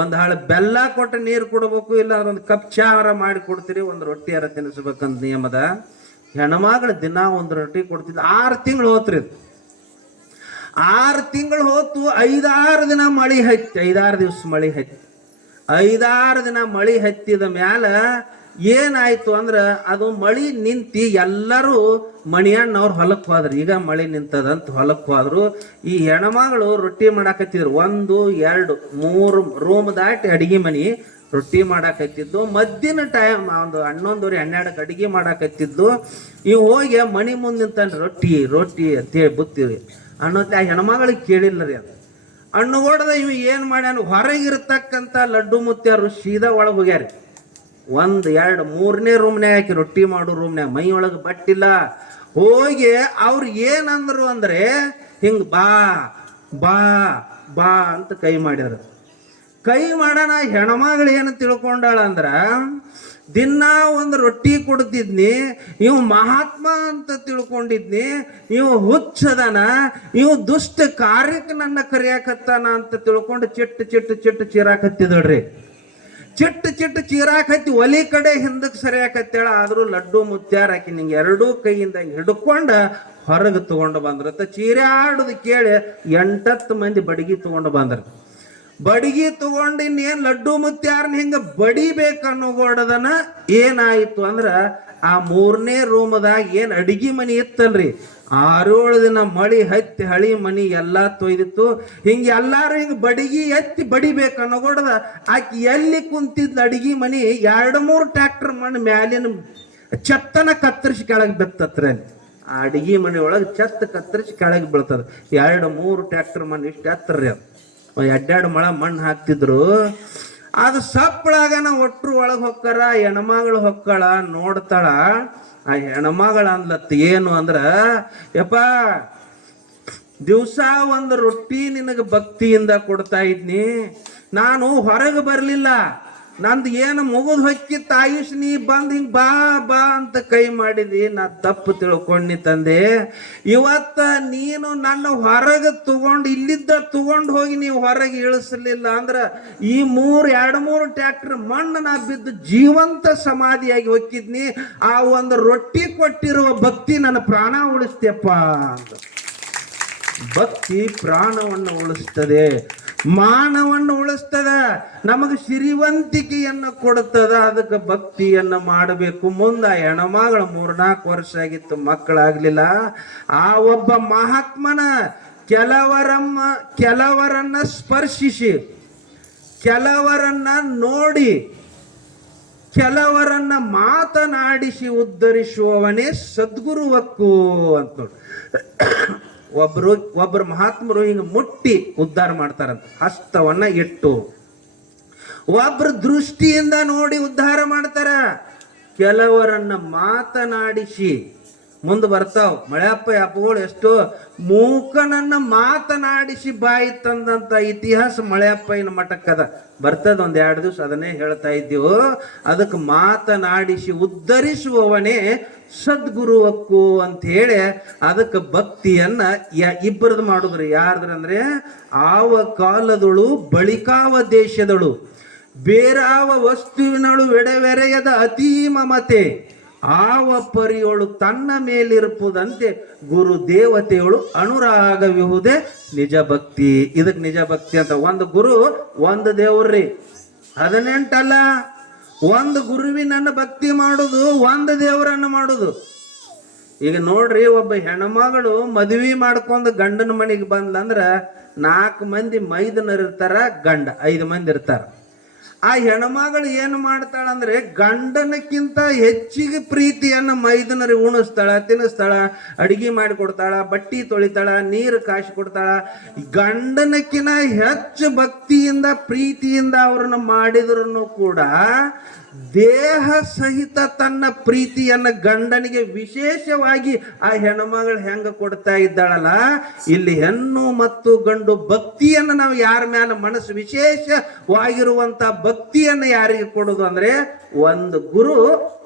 ಒಂದು ಹಾಳು ಬೆಲ್ಲ ಕೊಟ್ಟು ನೀರು ಕೊಡಬೇಕು ಇಲ್ಲ ಒಂದು ಕಪ್ ಚಾರ ಮಾಡಿ ಕೊಡ್ತೀರಿ, ಒಂದು ರೊಟ್ಟಿ ಅರ ತಿನ್ನಿಸ್ಬೇಕಂತ ನಿಯಮದ. ಹೆಣ್ಮಗಳು ದಿನ ಒಂದು ರೊಟ್ಟಿ ಕೊಡ್ತಿದ್ದ, ಆರು ತಿಂಗಳು ಹೋತ್ರಿ. ಆರು ತಿಂಗಳು ಹೋತು, ಐದಾರು ದಿನ ಮಳಿ ಹಚ್ಚಿ ಐದಾರು ದಿವಸ ಮಳಿ ಹತ್ತಿ. ಐದಾರು ದಿನ ಮಳಿ ಹತ್ತಿದ ಮ್ಯಾಲ ಏನಾಯ್ತು ಅಂದ್ರ ಅದು ಮಳಿ ನಿಂತಿ ಎಲ್ಲರೂ ಮಣಿಯಣ್ಣವ್ರು ಹೊಲಕ್ಕೆ ಹೋದ್ರು. ಈಗ ಮಳಿ ನಿಂತದಂತ ಹೊಲಕ್ಕೆ ಹೋದ್ರು. ಈ ಹೆಣ್ಮಗಳು ರೊಟ್ಟಿ ಮಾಡಾಕತ್ತಿದ್ರು. ಒಂದು, ಎರಡು, ಮೂರು ರೂಮ್ ದಾಟಿ ಅಡಿಗೆ ಮನಿ ರೊಟ್ಟಿ ಮಾಡಾಕತ್ತಿದ್ದು. ಮದ್ದಿನ ಟೈಮ್ ಒಂದು ಹನ್ನೊಂದುವರೆ, ಹನ್ನೆರಡಕ್ಕೆ ಅಡಿಗೆ ಮಾಡಾಕತ್ತಿದ್ದು. ಈ ಹೋಗಿ ಮಣಿ ಮುಂದೆ ನಿಂತ ರೊಟ್ಟಿ ರೊಟ್ಟಿ ಅಂತೇಳಿ ಬುತ್ತೀವಿ. ಅನ್ನೋತ್ತೆ ಆ ಹೆಣ್ಮಗಳಿಗೆ ಕೇಳಿಲ್ಲ ರೀ ಅದು. ಹಣ್ಣುಗೋಡದ ಇವ್ ಏನು ಮಾಡ್ಯಾನ? ಹೊರಗಿರ್ತಕ್ಕಂಥ ಲಡ್ಡು ಮುತ್ಯಾರು ಸೀದಾ ಒಳಗೆ ಹೋಗ್ಯಾರ. ಒಂದು, ಎರಡು, ಮೂರನೇ ರೂಮ್ನ್ಯಾಗ ಹಾಕಿ ರೊಟ್ಟಿ ಮಾಡೋ ರೂಮ್ನ್ಯಾಗ ಮೈ ಒಳಗೆ ಬಟ್ಟಿಲ್ಲ. ಹೋಗಿ ಅವ್ರು ಏನಂದ್ರು ಅಂದ್ರೆ ಹಿಂಗೆ ಬಾ ಬಾ ಬಾ ಅಂತ ಕೈ ಮಾಡ್ಯಾರ. ಕೈ ಮಾಡೋಣ ಹೆಣಮಗಳು ಏನು ತಿಳ್ಕೊಂಡಾಳ ಅಂದ್ರ ದಿನ ಒಂದು ರೊಟ್ಟಿ ಕೊಡ್ತಿದ್ನಿ, ಇವು ಮಹಾತ್ಮ ಅಂತ ತಿಳ್ಕೊಂಡಿದ್ನಿ, ಇವು ಹುಚ್ಚದನ, ಇವು ದುಷ್ಟ ಕಾರ್ಯಕ್ಕೆ ನನ್ನ ಕರಿಯಾಕತ್ತಾನ ಅಂತ ತಿಳ್ಕೊಂಡು ಚಿಟ್ಟು ಚಿಟ್ಟು ಚಿಟ್ಟು ಚೀರಾಕತ್ತಿದಳ್ರಿ ಚಿಟ್ಟು ಚಿಟ್ಟು ಚೀರಾಕತ್ತಿ ಒಲಿ ಕಡೆ ಹಿಂದಕ್ಕೆ ಸರಿಯಾಕತ್ತೇಳ, ಆದರೂ ಲಡ್ಡು ಮುತ್ಯಾರ ಹಾಕಿ ನಿಂಗೆ ಎರಡೂ ಕೈಯಿಂದ ಹಿಡ್ಕೊಂಡು ಹೊರಗೆ ತಗೊಂಡು ಬಂದ್ರತ್ತ. ಚೀರಾಡುದು ಕೇಳಿ ಎಂಟತ್ತು ಮಂದಿ ಬಡಗಿ ತಗೊಂಡು ಬಂದ್ರ ಬಡಗಿ ತಗೊಂಡು ಇನ್ನೇನ್ ಲಡ್ಡು ಮುತ್ಯಾರನ ಹಿಂಗ ಬಡಿಬೇಕನ್ನೋ ಗೋಡದನ ಏನಾಯ್ತು ಅಂದ್ರ ಆ ಮೂರನೇ ರೂಮದಾಗ ಏನ್ ಅಡಿಗೆ ಮನಿ ಇತ್ತಲ್ರಿ? ಆರೋಳು ದಿನ ಮಳಿ ಹತ್ತಿ ಹಳಿ ಮನಿ ಎಲ್ಲಾ ತೊಯ್ದಿತ್ತು. ಹಿಂಗ ಎಲ್ಲಾರು ಹಿಂಗ ಬಡಿಗೆ ಎತ್ತಿ ಬಡಿಬೇಕು ಅನ್ನೋಗೋಡದ ಆಕಿ ಎಲ್ಲಿ ಕುಂತಿದ್ದ ಅಡಿಗೆ ಮನಿ? ಎರಡು ಮೂರು ಟ್ರ್ಯಾಕ್ಟರ್ ಮಣ್ಣು ಮ್ಯಾಲಿನ ಚತ್ತನ ಕತ್ತರಿಸಿ ಕೆಳಗೆ ಬೆತ್ತತ್ರ ಆ ಅಡಿಗೆ ಮನೆ ಒಳಗೆ ಛತ್ತ ಕತ್ತರಿಸಿ ಕೆಳಗೆ ಬೀಳ್ತದೆ. ಎರಡು ಮೂರು ಟ್ರ್ಯಾಕ್ಟರ್ ಮಣ್ಣು ಇಷ್ಟು ಹತ್ತರ್ರಿ ಅದು. ಎಡ್ಡೆರಡು ಮಳ ಮಣ್ಣು ಹಾಕ್ತಿದ್ರು. ಅದು ಸಪ್ಪಳಾಗನ ಒಟ್ರು ಒಳಗೆ ಹೊಕ್ಕಾರ, ಹೆಣ್ಮಗಳು ಹೊಕ್ಕಳ, ನೋಡ್ತಾಳ. ಆ ಹೆಣ್ಮಗಳ ಅಂದ್ಲತ್ತ ಏನು ಅಂದ್ರ, ಯಪ್ಪ, ದಿವಸ ಒಂದು ರೊಟ್ಟಿ ನಿನಗೆ ಭಕ್ತಿಯಿಂದ ಕೊಡ್ತಾ ಇದ್ನಿ. ನಾನು ಹೊರಗೆ ಬರಲಿಲ್ಲ. ನಂದು ಏನು ಮುಗಿದು ಹೊಕ್ಕಿತ್ತ, ಆಯುಷ್ ನೀ ಬಂದು ಹಿಂಗೆ ಬಾ ಬಾ ಅಂತ ಕೈ ಮಾಡಿದಿ. ನಾ ತಪ್ಪು ತಿಳ್ಕೊಂಡಿ ತಂದೆ. ಇವತ್ತ ನೀನು ನನ್ನ ಹೊರಗೆ ತಗೊಂಡು, ಇಲ್ಲಿದ್ದ ತಗೊಂಡು ಹೋಗಿ ನೀವು ಹೊರಗೆ ಇಳಿಸಲಿಲ್ಲ ಅಂದ್ರೆ ಈ ಮೂರು, ಎರಡು ಮೂರು ಟ್ರ್ಯಾಕ್ಟರ್ ಮಣ್ಣು ನಾ ಬಿದ್ದು ಜೀವಂತ ಸಮಾಧಿಯಾಗಿ ಹೊಕ್ಕಿದ್ನಿ. ಆ ಒಂದು ರೊಟ್ಟಿ ಕೊಟ್ಟಿರುವ ಭಕ್ತಿ ನನ್ನ ಪ್ರಾಣ ಉಳಿಸ್ತೇಪ್ಪ ಅಂತ ಭಕ್ತಿ ಪ್ರಾಣವನ್ನು ಉಳಿಸ್ತದೆ, ಮಾನವನ್ನು ಉಳಿಸ್ತದ, ನಮಗೆ ಸಿರಿವಂತಿಕೆಯನ್ನು ಕೊಡುತ್ತದ, ಅದಕ್ಕೆ ಭಕ್ತಿಯನ್ನ ಮಾಡಬೇಕು. ಮುಂದೆ ಹೆಣಮಗಳ ಮೂರ್ನಾಲ್ಕು ವರ್ಷ ಆಗಿತ್ತು, ಮಕ್ಕಳಾಗ್ಲಿಲ್ಲ. ಆ ಒಬ್ಬ ಮಹಾತ್ಮನ ಕೆಲವರಮ್ಮ, ಕೆಲವರನ್ನ ಸ್ಪರ್ಶಿಸಿ, ಕೆಲವರನ್ನ ನೋಡಿ, ಕೆಲವರನ್ನ ಮಾತನಾಡಿಸಿ ಉದ್ಧರಿಸುವವನೇ ಸದ್ಗುರುವಕ್ಕು ಅಂತ ನೋಡಿ. ಒಬ್ರು ಒಬ್ಬರು ಮಹಾತ್ಮರು ಹಿಂಗೆ ಮುಟ್ಟಿ ಉದ್ಧಾರ ಮಾಡ್ತಾರಂತ. ಹಸ್ತವನ್ನ ಇಟ್ಟು. ಒಬ್ರು ದೃಷ್ಟಿಯಿಂದ ನೋಡಿ ಉದ್ಧಾರ ಮಾಡ್ತಾರ. ಕೆಲವರನ್ನ ಮಾತನಾಡಿಸಿ. ಮುಂದೆ ಬರ್ತಾವ್, ಮಳೆಯಪ್ಪ ಅಪ್ಪಗಳು ಎಷ್ಟು ಮೂಕನನ್ನ ಮಾತನಾಡಿಸಿ ಬಾಯಿ ತಂದಂತ ಇತಿಹಾಸ ಮಳೆಯಪ್ಪನ ಮಠಕ್ಕದ. ಬರ್ತದ ಒಂದ್ ಎರಡು ದಿವಸ ಅದನ್ನೇ ಹೇಳ್ತಾ ಇದ್ದೀವು. ಅದಕ್ಕೆ ಮಾತನಾಡಿಸಿ ಉದ್ಧರಿಸುವವನೇ ಸದ್ಗುರುವಕ್ಕು ಅಂತ ಹೇಳಿ ಅದಕ್ಕೆ ಭಕ್ತಿಯನ್ನ ಇಬ್ಬರದು ಮಾಡುದ್ರಿ. ಯಾರ್ದ್ರಂದ್ರೆ ಆವ ಕಾಲದಳು ಬಳಿಕಾವ ದೇಶದಳು. ಬೇರಾವ ವಸ್ತುವಿನಳು ಎಡೆವೆರೆಯದ ಅತೀ ಮಮತೆ. ಆವ ಪರಿಯೊಳು ತನ್ನ ಮೇಲಿರುವುದಂತೆ ಗುರು ದೇವತೆಯೊಳು ಅನುರಾಗವಿಹುದೇ ನಿಜ ಭಕ್ತಿ. ಇದಕ್ಕೆ ನಿಜ ಭಕ್ತಿ ಅಂತ ಒಂದು ಗುರು, ಒಂದು ದೇವ್ರಿ. ಹದಿನೆಂಟಲ್ಲ? ಒಂದು ಗುರುವಿನನ್ನು ಭಕ್ತಿ ಮಾಡುದು, ಒಂದು ದೇವರನ್ನ ಮಾಡುದು. ಈಗ ನೋಡ್ರಿ, ಒಬ್ಬ ಹೆಣ್ಮಗಳು ಮದುವೆ ಮಾಡ್ಕೊಂಡು ಗಂಡನ ಮನೆಗೆ ಬಂದ್ಲಂದ್ರ ನಾಲ್ಕು ಮಂದಿ ಮೈದನರು ಇರ್ತಾರ ಗಂಡ ಐದು ಮಂದಿ ಇರ್ತಾರ. ಆ ಹೆಣ್ಮಗಳು ಏನು ಮಾಡ್ತಾಳಂದ್ರೆ ಗಂಡನಕ್ಕಿಂತ ಹೆಚ್ಚಿಗೆ ಪ್ರೀತಿಯನ್ನು ಮೈದನರಿಗೆ ಉಣಿಸ್ತಾಳ, ತಿನ್ನಿಸ್ತಾಳ, ಅಡಿಗೆ ಮಾಡಿ ಕೊಡ್ತಾಳ, ಬಟ್ಟಿ ತೊಳಿತಾಳ, ನೀರು ಕಾಶಿ ಕೊಡ್ತಾಳ. ಗಂಡನಕ್ಕಿನ ಹೆಚ್ಚು ಭಕ್ತಿಯಿಂದ, ಪ್ರೀತಿಯಿಂದ ಅವ್ರನ್ನ ಮಾಡಿದ್ರು ಕೂಡ ದೇಹ ಸಹಿತ ತನ್ನ ಪ್ರೀತಿಯನ್ನ ಗಂಡನಿಗೆ ವಿಶೇಷವಾಗಿ ಆ ಹೆಣ್ಮಗಳು ಹೆಂಗ ಕೊಡ್ತಾ ಇದ್ದಾಳಲ್ಲ, ಇಲ್ಲಿ ಹೆಣ್ಣು ಮತ್ತು ಗಂಡು ಭಕ್ತಿಯನ್ನ ನಾವು ಯಾರ ಮೇಲೆ ಮನಸ್ಸು ವಿಶೇಷವಾಗಿರುವಂತ ಭಕ್ತಿಯನ್ನ ಯಾರಿಗೆ ಕೊಡುದು ಅಂದ್ರೆ ಒಂದು ಗುರು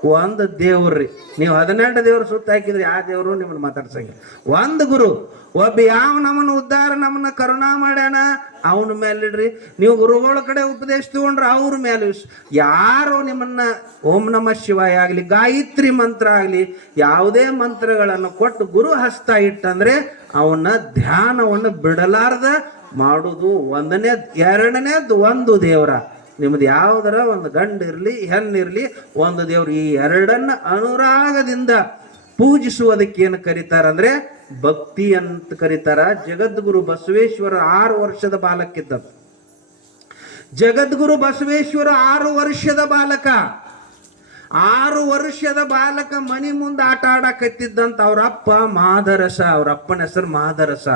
ಒಂದು ದೇವ್ರಿ. ನೀವು ಹದಿನೆಂಟು ದೇವ್ರ ಸುತ್ತ ಹಾಕಿದ್ರೆ ಆ ದೇವರು ನಿಮ್ಮನ್ನ ಮಾತಾಡ್ಸಂಗಿಲ್ಲ. ಒಂದು ಗುರು, ಒಬ್ಬ ಯಾವ ನಮ್ಮನ್ನ ಉದ್ಧಾರ ನಮ್ಮನ್ನ ಕರುಣಾ ಮಾಡ್ಯಾನ, ಅವನ ಮೇಲಿಡ್ರಿ ನೀವು ಗುರುಗಳ ಕಡೆ ಉಪದೇಶ ತಗೊಂಡ್ರೆ ಅವ್ರ ಮೇಲೆ ಯಾರು ನಿಮ್ಮನ್ನ ಓಂ ನಮ ಶಿವಾಯ ಆಗಲಿ, ಗಾಯತ್ರಿ ಮಂತ್ರ ಆಗಲಿ, ಯಾವುದೇ ಮಂತ್ರಗಳನ್ನು ಕೊಟ್ಟು ಗುರು ಹಸ್ತ ಇಟ್ಟಂದ್ರೆ ಅವನ್ನ ಧ್ಯಾನವನ್ನು ಬಿಡಲಾರ್ದ ಮಾಡುದು ಒಂದನೇ ಎರಡನೇದು ಒಂದು ದೇವರ. ನಿಮ್ದು ಯಾವ್ದಾರ ಒಂದು ಗಂಡು ಇರಲಿ ಹೆಣ್ಣಿರ್ಲಿ ಒಂದು ದೇವ್ರು ಈ ಎರಡನ್ನ ಅನುರಾಗದಿಂದ ಪೂಜಿಸುವುದಕ್ಕೆ ಏನು ಕರೀತಾರಂದ್ರೆ ಭಕ್ತಿ ಅಂತ ಕರೀತಾರ. ಜಗದ್ಗುರು ಬಸವೇಶ್ವರ ಆರು ವರ್ಷದ ಬಾಲಕ್ಕಿದ್ದ ಜಗದ್ಗುರು ಬಸವೇಶ್ವರ ಆರು ವರ್ಷದ ಬಾಲಕ. ಆರು ವರ್ಷದ ಬಾಲಕ ಮನಿ ಮುಂದೆ ಆಟ ಆಡಕತ್ತಿದ್ದಂತ ಅವ್ರ ಅಪ್ಪ ಮಾದರಸ, ಅವ್ರ ಅಪ್ಪನ ಹೆಸರು ಮಾದರಸ.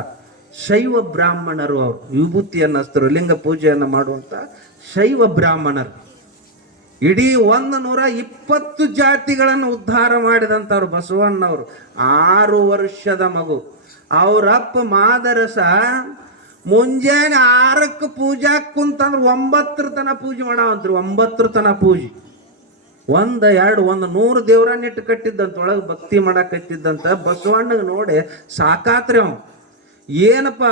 ಶೈವ ಬ್ರಾಹ್ಮಣರು ಅವರು, ವಿಭೂತಿಯನ್ನು ಹಸ್ತರು ಲಿಂಗ ಪೂಜೆಯನ್ನು ಮಾಡುವಂತ ಶೈವ ಬ್ರಾಹ್ಮಣರು. ಇಡೀ ಒಂದು ನೂರ ಇಪ್ಪತ್ತು ಜಾತಿಗಳನ್ನು ಉದ್ಧಾರ ಮಾಡಿದಂಥವ್ರು ಬಸವಣ್ಣವರು. ಆರು ವರ್ಷದ ಮಗು. ಅವರಪ್ಪ ಮಾದರಸ ಮುಂಜಾನೆ ಆರಕ್ಕೆ ಪೂಜಾ ಕುಂತಂದ್ರೆ ಒಂಬತ್ತರ ತನ ಪೂಜೆ ಮಾಡಾವಂತ್ರಿ, ಒಂಬತ್ತರ ತನ ಪೂಜೆ. ಒಂದ, ಎರಡು, ಒಂದು, ನೂರು ದೇವ್ರನ್ನ ಇಟ್ಟು ಕಟ್ಟಿದ್ದಂತ, ಒಳಗೆ ಭಕ್ತಿ ಮಾಡಕತ್ತಿದ್ದಂತ ಬಸವಣ್ಣಗೆ ನೋಡಿ ಸಾಕಾತ್ರಿ ಅವ ಏನಪ್ಪ,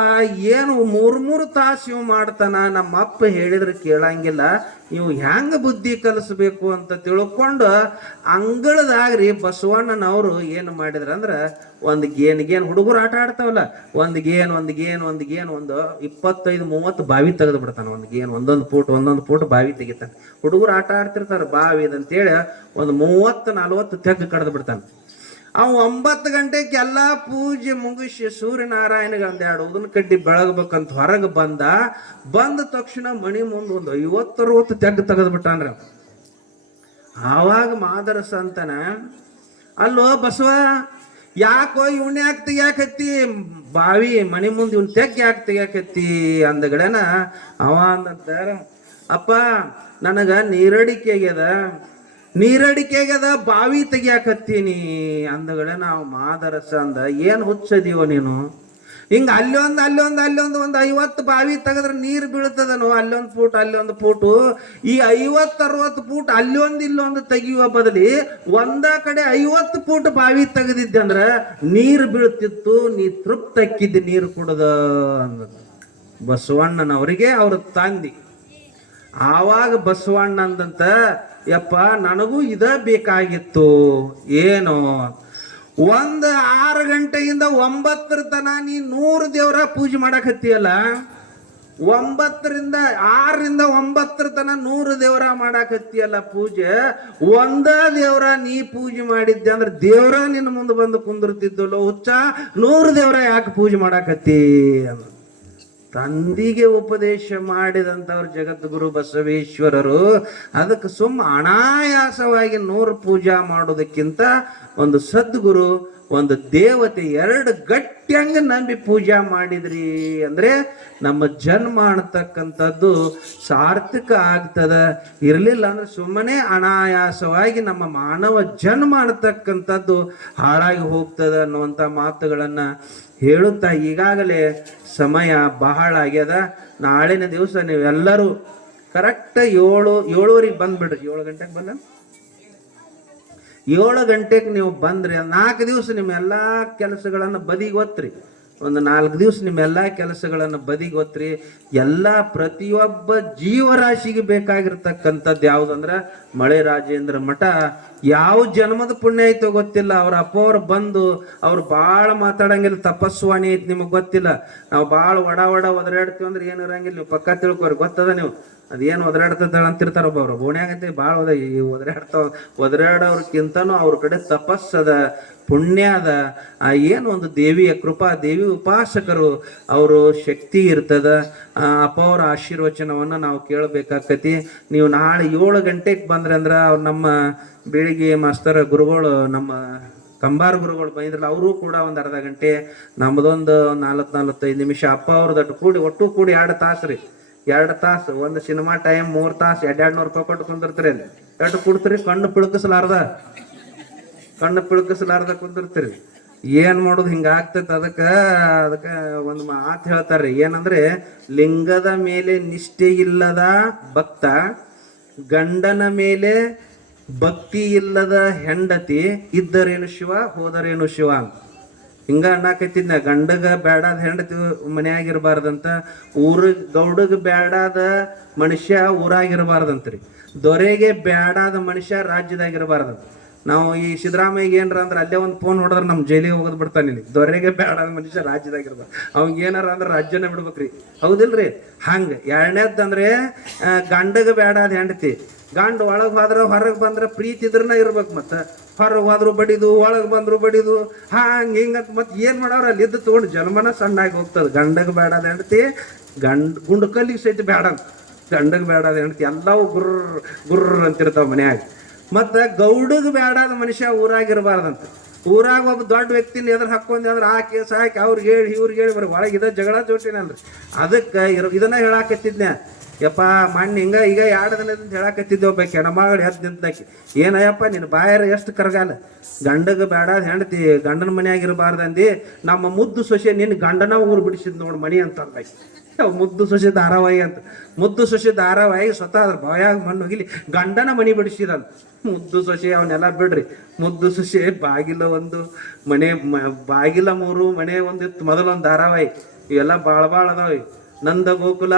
ಏನು ಮೂರು ಮೂರು ತಾಸು ಇವ್ ಮಾಡ್ತಾನ ನಮ್ಮ ಅಪ್ಪ ಹೇಳಿದ್ರೆ ಕೇಳಂಗಿಲ್ಲ. ನೀವು ಹೆಂಗೆ ಬುದ್ಧಿ ಕಲಿಸ್ಬೇಕು ಅಂತ ತಿಳ್ಕೊಂಡು ಅಂಗಳದಾಗ್ರಿ ಬಸವಣ್ಣನವರು ಏನು ಮಾಡಿದ್ರಂದ್ರೆ ಒಂದು ಗೇನ್ ಗೇನ್ ಹುಡುಗರು ಆಟ ಆಡ್ತಾವಲ್ಲ, ಒಂದು ಗೇನ್ ಒಂದು ಗೇನ್ ಒಂದು ಗೇನ್, ಒಂದು ಇಪ್ಪತ್ತೈದು, ಮೂವತ್ತು ಬಾವಿ ತೆಗೆದು ಬಿಡ್ತಾನ, ಒಂದು ಗೇನ್, ಒಂದೊಂದು ಫೂಟ್ ಒಂದೊಂದು ಫೂಟ್ ಬಾವಿ ತೆಗಿತಾನೆ. ಹುಡುಗರು ಆಟ ಆಡ್ತಿರ್ತಾರೆ ಬಾವಿ ಅಂತೇಳಿ ಒಂದು ಮೂವತ್ತು, ನಲ್ವತ್ತು ತೆಗ್ದು ಕಡ್ದು ಬಿಡ್ತಾನೆ. ಅವ ಒಂಬತ್ತು ಗಂಟೆಗೆ ಎಲ್ಲಾ ಪೂಜೆ ಮುಗಿಸಿ ಸೂರ್ಯನಾರಾಯಣಗೆ ಎರಡು ಉದನ್ ಕಡ್ಡಿ ಬೆಳಗಬೇಕಂತ ಹೊರಗೆ ಬಂದ ಬಂದ ತಕ್ಷಣ ಮಣಿ ಮುಂದೆ ಒಂದು ಐವತ್ತು, ಅರವತ್ತು ತೆಗ್ದು ತೆಗೆದ್ಬಿಟ್ಟಾನ್ರ ಆವಾಗ ಮಾದರಸ ಅಂತನ, ಅಲ್ಲೋ ಬಸವ, ಯಾಕೋ ಇವನ್ ಯಾಕೆ ತೆಗಿಯಾಕತ್ತಿ? ಬಾವಿ ಮನಿ ಮುಂದೆ ಇವ್ನ ತೆಗ್ ಯಾಕೆ ತೆಗಿಯಾಕತ್ತಿ? ಅಂದಗಡೆನ ಅವ ಅಂದಂತಾರ ಅಪ್ಪ, ನನಗ ನೀರಡಿಕೆ ಆಗ್ಯದ ನೀರಡಿಕೆ ಆಗ್ಯದ ಬಾವಿ ತೆಗಿಯಾಕತ್ತೀನಿ ಅಂದಗಡೆ ನಾವು ಮಾದರಸ ಅಂದ, ಏನು ಹುಚ್ಚದೀವೋ ನೀನು? ಹಿಂಗ ಅಲ್ಲೊಂದು ಅಲ್ಲೊಂದು ಅಲ್ಲೊಂದು ಒಂದು ಐವತ್ತು ಬಾವಿ ತೆಗೆದ್ರೆ ನೀರು ಬೀಳ್ತದನು? ಅಲ್ಲೊಂದು ಫೂಟ್, ಅಲ್ಲೊಂದು ಫೂಟು. ಈ ಐವತ್ತು, ಅರವತ್ತು ಫೂಟ್ ಅಲ್ಲೊಂದು, ಇಲ್ಲೊಂದು ತೆಗಿಯುವ ಬದಲಿ ಒಂದ ಕಡೆ ಐವತ್ತು ಫೂಟ್ ಬಾವಿ ತೆಗೆದಿದ್ದೆ ಅಂದ್ರೆ ನೀರು ಬೀಳ್ತಿತ್ತು, ನೀ ತೃಪ್ತಕ್ಕಿದ್ದು ನೀರು ಕುಡದ ಅಂದ ಬಸವಣ್ಣನವರಿಗೆ ಅವ್ರ ತಂದಿ. ಆವಾಗ ಬಸವಣ್ಣ ಅಂದಂತ, ಯಪ್ಪ, ನನಗೂ ಇದ ಬೇಕಾಗಿತ್ತು. ಏನು? ಒಂದು ಆರು ಗಂಟೆಯಿಂದ ಒಂಬತ್ತರ ತನ ನೀ ನೂರು ದೇವರ ಪೂಜೆ ಮಾಡಕತ್ತೀಯಲ್ಲ ಒಂಬತ್ತರಿಂದ ಆರರಿಂದ ಒಂಬತ್ತರ ತನ ನೂರು ದೇವರ ಮಾಡಕತ್ತೀಯಲ್ಲ ಪೂಜೆ? ಒಂದ ದೇವರ ನೀ ಪೂಜೆ ಮಾಡಿದ್ದೆ ಅಂದ್ರೆ ದೇವರ ನಿನ್ನ ಮುಂದೆ ಬಂದು ಕುಂದಿರ್ತಿದ್ದಲ್ಲೋ ಹುಚ್ಚ? ನೂರು ದೇವರ ಯಾಕೆ ಪೂಜೆ ಮಾಡಾಕತ್ತಿ ಅನ್ನೋದು ತಂದಿಗೆ ಉಪದೇಶ ಮಾಡಿದಂಥವ್ರು ಜಗದ್ಗುರು ಬಸವೇಶ್ವರರು ಅದಕ್ಕೆ ಸುಮ್ಮ ಅನಾಯಾಸವಾಗಿ ನೂರು ಪೂಜಾ ಮಾಡೋದಕ್ಕಿಂತ ಒಂದು ಸದ್ಗುರು ಒಂದು ದೇವತೆ ಎರಡು ಗಟ್ಟಿಯಂಗೆ ನಂಬಿ ಪೂಜಾ ಮಾಡಿದ್ರಿ ಅಂದರೆ ನಮ್ಮ ಜನ್ಮ ಅನ್ನತಕ್ಕಂಥದ್ದು ಸಾರ್ಥಕ ಆಗ್ತದ. ಇರಲಿಲ್ಲ ಅಂದ್ರೆ ಸುಮ್ಮನೆ ಅನಾಯಾಸವಾಗಿ ನಮ್ಮ ಮಾನವ ಜನ್ಮ ಅನ್ನತಕ್ಕಂಥದ್ದು ಹಾಳಾಗಿ ಹೋಗ್ತದ ಅನ್ನುವಂಥ ಮಾತುಗಳನ್ನು ಹೇಳುತ್ತಾ ಈಗಾಗಲೇ ಸಮಯ ಬಹಳ ಆಗ್ಯದ. ನಾಳಿನ ದಿವಸ ನೀವೆಲ್ಲರೂ ಕರೆಕ್ಟ್ ಏಳು ಏಳುವರೆಗೆ ಬಂದ್ಬಿಡ್ರಿ. ಏಳು ಗಂಟೆಗೆ ಬಂದ? ಏಳು ಗಂಟೆಗೆ ನೀವು ಬಂದ್ರಿ ನಾಲ್ಕು ದಿವಸ ನಿಮ್ಮೆಲ್ಲ ಕೆಲಸಗಳನ್ನು ಬದಿಗೆ ಒತ್ತ್ರಿ ಒಂದು ನಾಲ್ಕು ದಿವಸ ನಿಮ್ಮೆಲ್ಲ ಕೆಲಸಗಳನ್ನು ಬದಿಗೆ ಒತ್ತ್ರಿ ಎಲ್ಲ ಪ್ರತಿಯೊಬ್ಬ ಜೀವರಾಶಿಗೆ ಬೇಕಾಗಿರ್ತಕ್ಕಂಥದ್ದು ಯಾವುದಂದ್ರೆ ಮಳೆ ರಾಜೇಂದ್ರ ಮಠ. ಯಾವ ಜನ್ಮದ ಪುಣ್ಯ ಐತೋ ಗೊತ್ತಿಲ್ಲ. ಅವ್ರ ಅಪ್ಪವ್ರು ಬಂದು ಅವ್ರು ಭಾಳ ಮಾತಾಡಂಗಿಲ್ಲ. ತಪಸ್ವಾಣಿ ಐತಿ ನಿಮಗೆ ಗೊತ್ತಿಲ್ಲ. ನಾವು ಭಾಳ ಒಡ ಒಡ ಒದರಾಡ್ತೀವಿ ಅಂದ್ರೆ ಏನು ಇರಂಗಿಲ್ಲ. ನೀವು ಪಕ್ಕ ತಿಳ್ಕೊರಿ. ಗೊತ್ತದ ನೀವು? ಅದೇನು ಒದರಾಡ್ತಿದ್ದಾಳೆ ಅಂತಿರ್ತಾರ ಒಬ್ಬವ್ರು ಬೋಣ್ಯಾಗಂತೆ ಭಾಳ ಒದ ಈ ಒದರಾಡ್ತಾವ ಒದರಾಡೋರ್ಕಿಂತನೂ ಅವ್ರ ಕಡೆ ತಪಸ್ಸದ ಪುಣ್ಯ ಅದ. ಆ, ಏನು ಒಂದು ದೇವಿಯ ಕೃಪಾ, ದೇವಿ ಉಪಾಸಕರು ಅವರು ಶಕ್ತಿ ಇರ್ತದ. ಅವ್ರ ಆಶೀರ್ವಚನವನ್ನ ನಾವು ಕೇಳಬೇಕಾಕತಿ. ನೀವು ನಾಳೆ ಏಳು ಗಂಟೆಗೆ ಬಂದ್ರೆ ಅಂದ್ರೆ ಅವ್ರು ನಮ್ಮ ಬೆಳಿಗ್ಗೆ ಮಾಸ್ತರ ಗುರುಗಳು, ನಮ್ಮ ಕಂಬಾರ ಗುರುಗಳು ಬಂದಿದ್ರಲ್ಲ, ಅವರು ಕೂಡ ಒಂದು ಅರ್ಧ ಗಂಟೆ ನಮ್ಮದೊಂದು ನಾಲ್ಕು, ನಾಲ್ವತ್ತೈದು ನಿಮಿಷ ಅಪ್ಪ ಅವ್ರದ್ದು ಕೂಡಿ, ಒಟ್ಟು ಕೂಡಿ ಎರಡು ತಾಸು ಎರಡು ತಾಸು, ಒಂದು ಸಿನಿಮಾ ಟೈಮ್ ಮೂರ್ ತಾಸು, ಎರಡ್ ಎರಡ್ ನೂರು ರೂಪಾಯಿ ಕೊಟ್ಟು ಕುಂದಿರ್ತೀರಿ ಎಷ್ಟು ಕೊಡ್ತೀರಿ, ಕಣ್ಣು ಪಿಳುಕಿಸ್ಲಾರ್ದ? ಕಣ್ಣು ಪಿಳುಕಿಸ್ಲಾರ್ದ ಕುಂದಿರ್ತೀರಿ. ಏನ್ ಮಾಡೋದು ಹಿಂಗ ಆಗ್ತೈತೆ ಅದಕ್ಕ ಅದಕ್ಕ ಒಂದು ಮಾತು ಹೇಳ್ತಾರ್ರಿ. ಏನಂದ್ರೆ, ಲಿಂಗದ ಮೇಲೆ ನಿಷ್ಠೆ ಇಲ್ಲದ ಭಕ್ತ, ಗಂಡನ ಮೇಲೆ ಭಕ್ತಿ ಇಲ್ಲದ ಹೆಂಡತಿ, ಇದ್ದರೇನು ಶಿವ, ಹೋದರೇನು ಶಿವ ಅಂತ. ಹಿಂಗ ಅಣ್ಣಾಕೈತಿದ್ನ ಗಂಡಗ ಬೇಡಾದ ಹೆಂಡತಿ ಮನ್ಯಾಗಿರ್ಬಾರ್ದಂತ, ಊರ ಗೌಡಗ ಬೇಡಾದ ಮನುಷ್ಯ ಊರಾಗಿರಬಾರ್ದಂತ್ರಿ. ದೊರೆಗೆ ಬೇಡಾದ ಮನುಷ್ಯ ರಾಜ್ಯದಾಗಿರಬಾರ್ದಂತ. ನಾವು ಈ ಸಿದ್ದರಾಮಯ್ಯ ಏನಾರ ಅಂದ್ರೆ ಅಲ್ಲೇ ಒಂದು ಫೋನ್ ಹೊಡೆದ್ರೆ ನಮ್ಮ ಜೈಲಿಗೆ ಹೋಗೋದು ಬಿಡ್ತಾನೆ ಇಲ್ಲಿ. ದೊರೆಗೆ ಬೇಡಾದ ಮನುಷ್ಯ ರಾಜ್ಯದಾಗಿರ್ಬಾರ್ದು. ಅವ್ನಿಗೆ ಏನಾರ ಅಂದ್ರೆ ರಾಜ್ಯನೇ ಬಿಡ್ಬೇಕ್ರಿ. ಹೌದಿಲ್ರಿ? ಹಂಗೆ. ಎರಡನೇದಂದ್ರೆ ಗಂಡಗ ಬೇಡಾದ ಹೆಂಡತಿ. ಗಂಡ ಒಳಗೆ ಹೋದ್ರೆ ಹೊರಗೆ ಬಂದ್ರೆ ಪ್ರೀತಿ ಇದ್ರನ್ನ ಇರ್ಬೇಕು ಮತ್ತೆ. ಹೊರಗೆ ಹೋದ್ರು ಬಡಿದು, ಒಳಗೆ ಬಂದ್ರು ಬಡಿದು, ಹಂಗೆ ಹಿಂಗಂತ ಮತ್ತೆ ಏನು ಮಾಡವ್ರ ಅಲ್ಲಿ ಇದ್ದು ತೊಗೊಂಡು ಜನ್ಮನ ಸಣ್ಣಾಗಿ ಹೋಗ್ತದೆ. ಗಂಡಗೆ ಬೇಡದ ಹೆಂಡತಿ, ಗಂಡ ಗುಂಡ್ ಕಲ್ಲಿಗೆ ಸಹಿತ ಬೇಡ ಗಂಡಗೆ ಬೇಡದ ಹೆಂಡತಿ, ಎಲ್ಲವೂ ಗುರ್ರ ಗುರ್ರ ಅಂತಿರ್ತಾವ ಮನ್ಯಾಗ. ಮತ್ತು ಗೌಡಗೆ ಬೇಡಾದ ಮನುಷ್ಯ ಊರಾಗಿರ್ಬಾರ್ದಂತ ಊರಾಗ ಒಬ್ಬ ದೊಡ್ಡ ವ್ಯಕ್ತಿನ ಎದುರು ಹಾಕೊಂಡು ಅಂದ್ರೆ ಆ ಕೇಸ್ ಹಾಕಿ ಅವ್ರಿಗೆ ಹೇಳಿ ಇವ್ರಿಗೆ ಹೇಳಿ ಬರೀ ಒಳಗಿದ ಜಗಳ ಜೋಟಿನಲ್ರಿ. ಅದಕ್ಕೆ ಇರೋ, ಇದನ್ನ ಹೇಳಾಕತ್ತಿದ್ನೆ ಯಪ್ಪ, ಮಣ್ಣು ಹಿಂಗ ಈಗ ಎರಡು ದಿನದಿಂದ ಹೇಳಾಕತ್ತಿದ್ದೆ ಒಬ್ಬ ಕೆಣಮಾಗಡಿ ಎದ್ದು ನಿಂತಾಕಿ. ಏನಯ್ಯಪ್ಪ ನಿನ್ನ ಬಾಯರ ಎಷ್ಟು ಕರಗಾಲ? ಗಂಡಗೆ ಬೇಡ ಹೆಂಡತಿ, ಗಂಡನ ಮನೆಯಾಗಿರಬಾರ್ದಂದು ನಮ್ಮ ಮುದ್ದು ಸೊಸೆ ನಿನ್ನ ಗಂಡನ ಊರು ಬಿಡಿಸಿದ್ ನೋಡು ಮಣಿ ಅಂತ ಮುದ್ದು ಸೊಸೆ ಧಾರಾವಾಹಿ ಅಂತ. ಮುದ್ದು ಸೊಸೆ ಧಾರಾವಾಹಿ ಸ್ವತಃ ಅದ್ರ ಬಾಯಾಗ ಮಣ್ಣು ಹೋಗಿಲಿ ಗಂಡನ ಮನಿ ಬಿಡಿಸಿದಂತ ಮುದ್ದು ಸೊಸೆ ಅವನ್ನೆಲ್ಲ ಬಿಡ್ರಿ. ಮುದ್ದು ಸೊಸೆ ಬಾಗಿಲ ಒಂದು, ಮನೆ ಬಾಗಿಲ ಮೂರು, ಮನೆ ಒಂದಿತ್ತು ಮೊದಲೊಂದು ಧಾರಾವಾಹಿ. ಇವೆಲ್ಲ ಭಾಳ ಭಾಳ ಅದಾವೆ. ನಂದ ಗೋಕುಲ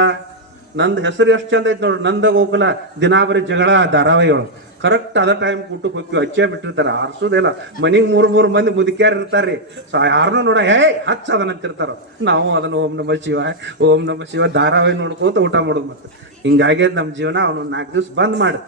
ನಂದು ಹೆಸರು ಎಷ್ಟು ಚಂದ ಐತೆ ನೋಡ್ರಿ ನಂದ ಗೋಕುಲ ದಿನಾ ಬರೀ ಜಗಳ ಧಾರಾವಾಹಿ ಒಳಗೆ ಕರೆಕ್ಟ್ ಅದ ಟೈಮ್ ಊಟಕ್ಕೆ ಹೋಗ್ತೀವಿ. ಹಚ್ಚೇ ಬಿಟ್ಟಿರ್ತಾರೆ. ಆರ್ಸೋದಿಲ್ಲ. ಮನಿಗೆ ಮೂರು ಮೂರು ಮಂದಿ ಮುದುಕ್ಯಾರ ರೀ ಸೊ ಯಾರನ್ನೂ ನೋಡ, ಹೇ, ಹಚ್ಚ ಅದನ್ನಂತಿರ್ತಾರ ನಾವು ಅದನ್ನ ಓಂ ನಮ ಶಿವ ಓಂ ನಮ ಶಿವ ಧಾರಾವಾಹಿ ನೋಡ್ಕೋತ ಊಟ ಮಾಡೋದು ಮತ್ತೆ. ಹಿಂಗಾಗಿ ನಮ್ಮ ಜೀವನ ಅವನು ನಾಲ್ಕು ದಿವ್ಸ ಬಂದ್ ಮಾಡಿ.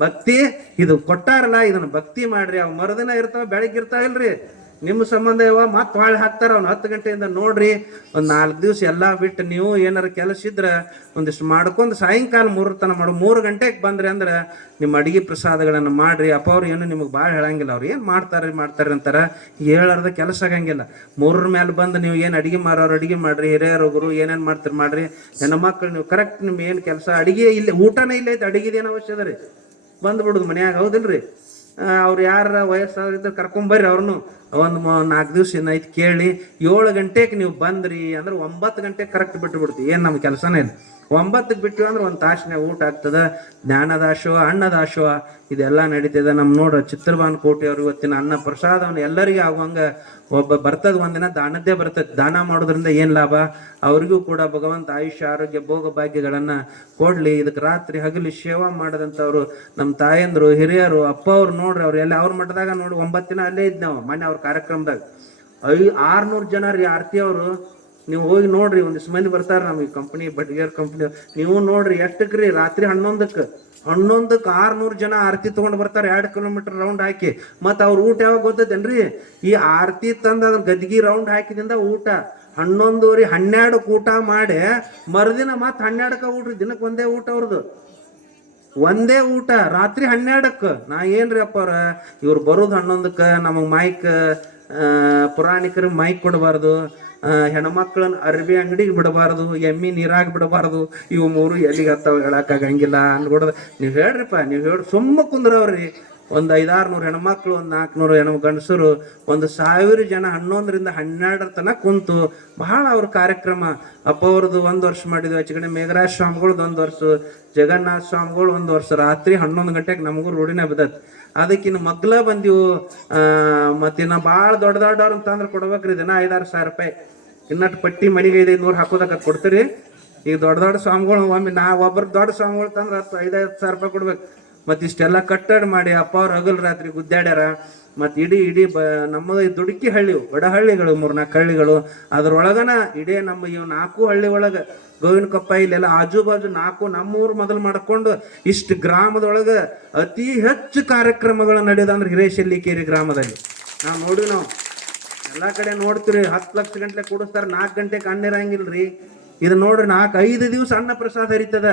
ಭಕ್ತಿ, ಇದು ಕೊಟ್ಟಾರಲ್ಲ, ಇದನ್ನ ಭಕ್ತಿ ಮಾಡ್ರಿ. ಅವ್ ಮರುದಿನ ಇರ್ತಾವ ಬೆಳಗ್ಗೆ ಇರ್ತಾವ ಇಲ್ರಿ. ನಿಮ್ಮ ಸಂಬಂಧ ಇವ ಮತ್ತೆ ಹೊಳ್ಳಿ ಹಾಕ್ತಾರ, ಅವ್ನು ಹತ್ತು ಗಂಟೆಯಿಂದ ನೋಡ್ರಿ, ಒಂದು ನಾಲ್ಕು ದಿವಸ ಎಲ್ಲ ಬಿಟ್ಟು ನೀವು ಏನಾರ ಕೆಲಸ ಇದ್ರೆ ಒಂದಿಷ್ಟು ಮಾಡ್ಕೊಂಡು ಸಾಯಂಕಾಲ ಮೂರು ತನ ಮಾಡು. ಮೂರು ಗಂಟೆಗೆ ಬಂದ್ರಿ ಅಂದ್ರೆ ನಿಮ್ಮ ಅಡಿಗೆ ಪ್ರಸಾದಗಳನ್ನು ಮಾಡ್ರಿ. ಅಪ್ಪ ಅವ್ರು ಏನು ನಿಮಗೆ ಭಾಳ ಹೇಳಂಗಿಲ್ಲ. ಅವ್ರು ಏನು ಮಾಡ್ತಾರೆ ಮಾಡ್ತಾರೆ ಅಂತಾರೆ ಹೇಳಾರ್ದ ಕೆಲಸ ಆಗಂಗಿಲ್ಲ. ಮೂರರ ಮೇಲೆ ಬಂದು ನೀವು ಏನು ಅಡಿಗೆ ಮಾರೋರು ಅಡಿಗೆ ಮಾಡ್ರಿ. ಹಿರಿಯರು ಗುರು ಏನೇನು ಮಾಡ್ತೀರಿ ಮಾಡ್ರಿ. ಮಕ್ಕಳು ನೀವು ಕರೆಕ್ಟ್ ನಿಮ್ ಏನು ಕೆಲಸ, ಅಡಿಗೆ ಇಲ್ಲೇ ಊಟನೇ ಇಲ್ಲ ಐತೆ ಅಡಿಗೆದೇನು ಅವಶ್ಯ ಅದ ರೀ? ಬಂದು ಬಿಡುದು ಮನ್ಯಾಗ, ಹೌದಿಲ್ರಿ? ಅವ್ರು ಯಾರ ವಯಸ್ಸಾಗಿದ್ರೆ ಕರ್ಕೊಂಬರ್ರಿ ಅವ್ರನ್ನು ಒಂದು ನಾಲ್ಕು ದಿವ್ಸ ಏನಾಯ್ತು ಕೇಳಿ, ಏಳು ಗಂಟೆಗೆ ನೀವು ಬಂದ್ರಿ ಅಂದ್ರೆ ಒಂಬತ್ತು ಗಂಟೆಗೆ ಕರೆಕ್ಟ್ ಬಿಟ್ಟು ಬಿಡ್ತೀವಿ ಏನು ನಮ್ಮ ಕೆಲಸನೇ ಇಲ್ಲ. ಒಂಬತ್ತಕ್ಕೆ ಬಿಟ್ಟು ಅಂದ್ರೆ ಒಂದು ತಾಸಿನಾಗ ಊಟ ಆಗ್ತದ, ಜ್ಞಾನದಾಶವ, ಅನ್ನದಾಶವ, ಇದೆಲ್ಲ ನಡೀತದೆ. ನಮ್ಮ ನೋಡ್ರ ಕೋಟಿ ಅವ್ರು ಇವತ್ತಿನ ಅನ್ನ ಪ್ರಸಾದವನ್ನು ಎಲ್ಲರಿಗೂ ಆಗುವಂಗ ಒಬ್ಬ ಬರ್ತದ, ಒಂದಿನ ದಾನದ್ದೇ ಬರ್ತದೆ. ದಾನ ಮಾಡೋದ್ರಿಂದ ಏನು ಲಾಭ? ಅವ್ರಿಗೂ ಕೂಡ ಭಗವಂತ ಆಯುಷ್ಯ, ಆರೋಗ್ಯ, ಭೋಗ ಭಾಗ್ಯಗಳನ್ನ ಕೊಡ್ಲಿ. ಇದಕ್ಕೆ ರಾತ್ರಿ ಹಗಲಿ ಸೇವಾ ಮಾಡಿದಂಥವ್ರು ನಮ್ಮ ತಾಯಂದರು, ಹಿರಿಯರು ಅಪ್ಪ ಅವ್ರು ನೋಡ್ರಿ ಅವ್ರು ಎಲ್ಲ, ಅವ್ರ ಮಠದಾಗ ನೋಡಿ, ಒಂಬತ್ತು ದಿನ ಅಲ್ಲೇ ಇದ್ದೆ ನಾವು ಮೊನ್ನೆ ಅವ್ರ ಕಾರ್ಯಕ್ರಮದಾಗ. ಐ, ಆರ್ನೂರು ಜನ ರೀ ಆರ್ತಿ ಅವರು ನೀವು ಹೋಗಿ ನೋಡ್ರಿ ಒಂದಿಷ್ಟು ಮಂದಿ ಬರ್ತಾರೆ ನಮಗೆ ಕಂಪ್ನಿ ಬಡ್ಗೇರ್ ಕಂಪ್ನಿ ನೀವು ನೋಡ್ರಿ ಎಷ್ಟಕ್ಕೆ ರೀ ರಾತ್ರಿ ಹನ್ನೊಂದಕ್ಕೆ. ಹನ್ನೊಂದಕ್ಕೆ ಆರ್ನೂರು ಜನ ಆರತಿ ತೊಗೊಂಡು ಬರ್ತಾರೆ, ಎರಡು ಕಿಲೋಮೀಟರ್ ರೌಂಡ್ ಹಾಕಿ. ಮತ್ತು ಅವ್ರ ಊಟ ಯಾವಾಗ ಗೊತ್ತೈತೇನ್ರಿ ಈ ಆರತಿ ತಂದ ಅದ್ರ ಗದ್ಗಿ ರೌಂಡ್ ಹಾಕಿದಿಂದ ಊಟ. ಹನ್ನೊಂದುವರೆ ಹನ್ನೆರಡು ಊಟ ಮಾಡಿ, ಮರುದಿನ ಮತ್ತೆ ಹನ್ನೆರಡಕ್ಕೆ ಊಟ್ರಿ ದಿನಕ್ಕೆ ಒಂದೇ ಊಟ ಅವ್ರದ್ದು ಒಂದೇ ಊಟ, ರಾತ್ರಿ ಹನ್ನೆರಡಕ್ಕೆ. ನಾ ಏನ್ರಿ ಅಪ್ಪಾರ ಇವ್ರು ಬರೋದು ಹನ್ನೊಂದಕ್ಕೆ, ನಮಗೆ ಮೈಕ್ ಪುರಾಣಿಕರಿಗೆ ಮೈಕ್ ಕೊಡಬಾರ್ದು. ಹೆಣ್ಮಕ್ಳನ್ನ ಅರ್ಬಿ ಅಂಗಡಿಗೆ ಬಿಡಬಾರ್ದು, ಎಮ್ಮಿ ನೀರಾಗಿ ಬಿಡಬಾರ್ದು, ಇವು ಮೂರು ಎಲ್ಲಿಗೆ ಹತ್ತಾವ ಹೇಳಕ್ಕಾಗಂಗಿಲ್ಲ ಅನ್ಕೊಡೋದು ನೀವು ಹೇಳ್ರಿಪ್ಪ, ನೀವು ಹೇಳಿ, ಸುಮ್ಮ ಕುಂದ್ರವ್ರಿ. ಒಂದು ಐದಾರು ನೂರು ಹೆಣ್ಮಕ್ಳು, ಒಂದು ನಾಲ್ಕುನೂರು ಹೆಣ್ಣು ಗಂಡಸರು, ಒಂದು ಸಾವಿರ ಜನ ಹನ್ನೊಂದರಿಂದ ಹನ್ನೆರಡರ ತನಕ ಕುಂತು ಬಹಳ ಅವ್ರ ಕಾರ್ಯಕ್ರಮ. ಅಪ್ಪ ಅವ್ರದ್ದು ಒಂದು ವರ್ಷ ಮಾಡಿದ್ವಿ ಆಚೆ ಕಡೆ ಮೇಘರಾಜ್ ಸ್ವಾಮಿಗಳ್ದು ಒಂದು ವರ್ಷ, ಜಗನ್ನಾಥ ಸ್ವಾಮಿಗಳು ಒಂದು ವರ್ಷ. ರಾತ್ರಿ ಹನ್ನೊಂದು ಗಂಟೆಗೆ ನಮಗೂ ರೂಢಿನೇ ಬಿದ್ದತ್. ಅದಕ್ಕಿನ್ನು ಮಗ್ಲ ಬಂದಿವು ಮತ್ತೆ ಮತ್ತಿನ್ನ ಭಾಳ ದೊಡ್ಡ ದೊಡ್ಡವ್ರು ಅಂತಂದ್ರೆ ಕೊಡ್ಬೇಕ್ರಿ, ದಿನ ಐದಾರು ಸಾವಿರ ರೂಪಾಯಿ. ಇನ್ನಟ್ಟು ಪಟ್ಟಿ ಮನೆಗೆ ಐದೈದು ನೂರು ಹಾಕೋದಕ್ಕೆ ಕೊಡ್ತೀರಿ. ಈಗ ದೊಡ್ಡ ದೊಡ್ಡ ಸ್ವಾಮಿಗಳು, ಒಮ್ಮೆ ನಾ ಒಬ್ಬರು ದೊಡ್ಡ ಸ್ವಾಮಿಗಳು ತಂದ್ರೆ ಹತ್ತು ಐದೈದು ಸಾವಿರ ರೂಪಾಯಿ ಕೊಡ್ಬೇಕು. ಮತ್ತು ಇಷ್ಟೆಲ್ಲ ಕಟ್ಟಡ ಮಾಡಿ ಅಪ್ಪ ಅವ್ರು ಹಗಲ್ ರಾತ್ರಿ ಗುದ್ದಾಡ್ಯಾರ. ಮತ್ತು ಇಡೀ ಇಡೀ ಬ, ನಮ್ಮ ದುಡುಕಿ ಹಳ್ಳಿ ಬಡ ಹಳ್ಳಿಗಳು ಮೂರ್ನಾಲ್ಕು ಹಳ್ಳಿಗಳು. ಅದ್ರೊಳಗನ ಇಡೀ ನಮ್ಮ ಇವು ನಾಲ್ಕು ಹಳ್ಳಿ ಒಳಗೆ ಗೋವಿನ ಕೊಪ್ಪ ಇಲ್ಲೆಲ್ಲ ಆಜು ಬಾಜು ನಾಲ್ಕು ನಮ್ಮೂರು ಮೊದಲು ಮಾಡ್ಕೊಂಡು ಇಷ್ಟು ಗ್ರಾಮದೊಳಗೆ ಅತಿ ಹೆಚ್ಚು ಕಾರ್ಯಕ್ರಮಗಳು ನಡೆಯೋದಂದ್ರೆ ಹಿರೇಶಲ್ಲಿಕೇರಿ ಗ್ರಾಮದಲ್ಲಿ. ನಾವು ನೋಡಿ ನಾವು. ಎಲ್ಲ ಕಡೆ ನೋಡ್ತೀರಿ, ಹತ್ತು ಲಕ್ಷ ಗಂಟ್ಲೆ ಕೂಡಿಸ್ತಾರ, ನಾಲ್ಕು ಗಂಟೆಗೆ ಅಣ್ಣ ಇರಂಗಿಲ್ರಿ. ಇದು ನೋಡ್ರಿ ನಾಲ್ಕು ಐದು ದಿವಸ ಅನ್ನ ಪ್ರಸಾದ ಹರಿತದ.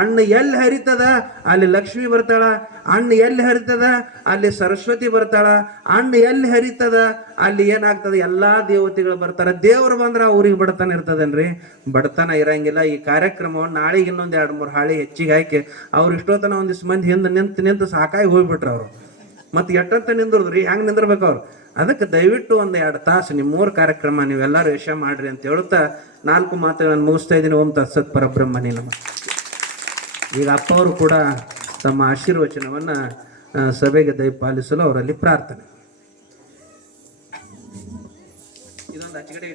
ಅಣ್ಣ ಎಲ್ಲಿ ಹರಿತದ? ಅಲ್ಲಿ ಲಕ್ಷ್ಮಿ ಬರ್ತಾಳ. ಅಣ್ಣ ಎಲ್ಲಿ ಹರಿತದ? ಅಲ್ಲಿ ಸರಸ್ವತಿ ಬರ್ತಾಳ. ಅಣ್ಣ ಎಲ್ಲಿ ಹರಿತದ? ಅಲ್ಲಿ ಏನಾಗ್ತದ? ಎಲ್ಲಾ ದೇವತೆಗಳು ಬರ್ತಾರ. ದೇವ್ರು ಬಂದ್ರ ಊರಿಗೆ ಬಡತನ ಇರ್ತದೇನ್ರಿ? ಬಡತನ ಇರಂಗಿಲ್ಲ. ಈ ಕಾರ್ಯಕ್ರಮವನ್ನು ನಾಳೆಗೆ ಇನ್ನೊಂದ್ ಎರಡು ಮೂರು ಹಾಳಿ ಹೆಚ್ಚಿಗೆ ಹಾಕಿ ಅವ್ರು ಇಷ್ಟೊತ್ತನ ಒಂದಿಷ್ಟು ಮಂದಿ ಹಿಂದೆ ನಿಂತು ನಿಂತು ಸಾಕಾಗಿ ಹೋಗ್ಬಿಟ್ರು ಅವರು. ಮತ್ತೆ ಎಟ್ಟಂತ ನಿಂದ್ರದ್ರಿ? ಹೆಂಗ್ ನಿಂದಿರ್ಬೇಕು ಅವ್ರು? ಅದಕ್ಕೆ ದಯವಿಟ್ಟು ಒಂದು ಎರಡು ತಾಸು ನಿಮ್ಮ ಮೂರು ಕಾರ್ಯಕ್ರಮ ನೀವೆಲ್ಲರೂ ಯಶ ಮಾಡ್ರಿ ಅಂತ ಹೇಳುತ್ತಾ ನಾಲ್ಕು ಮಾತುಗಳನ್ನು ಮುಗಿಸ್ತಾ ಇದ್ದೀನಿ. ಓಂ ತತ್ಸತ್ ಪರಬ್ರಹ್ಮನಿ ನಮ. ಈಗ ಅಪ್ಪ ಅವರು ಕೂಡ ತಮ್ಮ ಆಶೀರ್ವಚನವನ್ನು ಸಭೆಗೆ ದಯಪಾಲಿಸಲು ಅವರಲ್ಲಿ ಪ್ರಾರ್ಥನೆ. ಇದೊಂದು ಅಚ್ಚಗಡೆ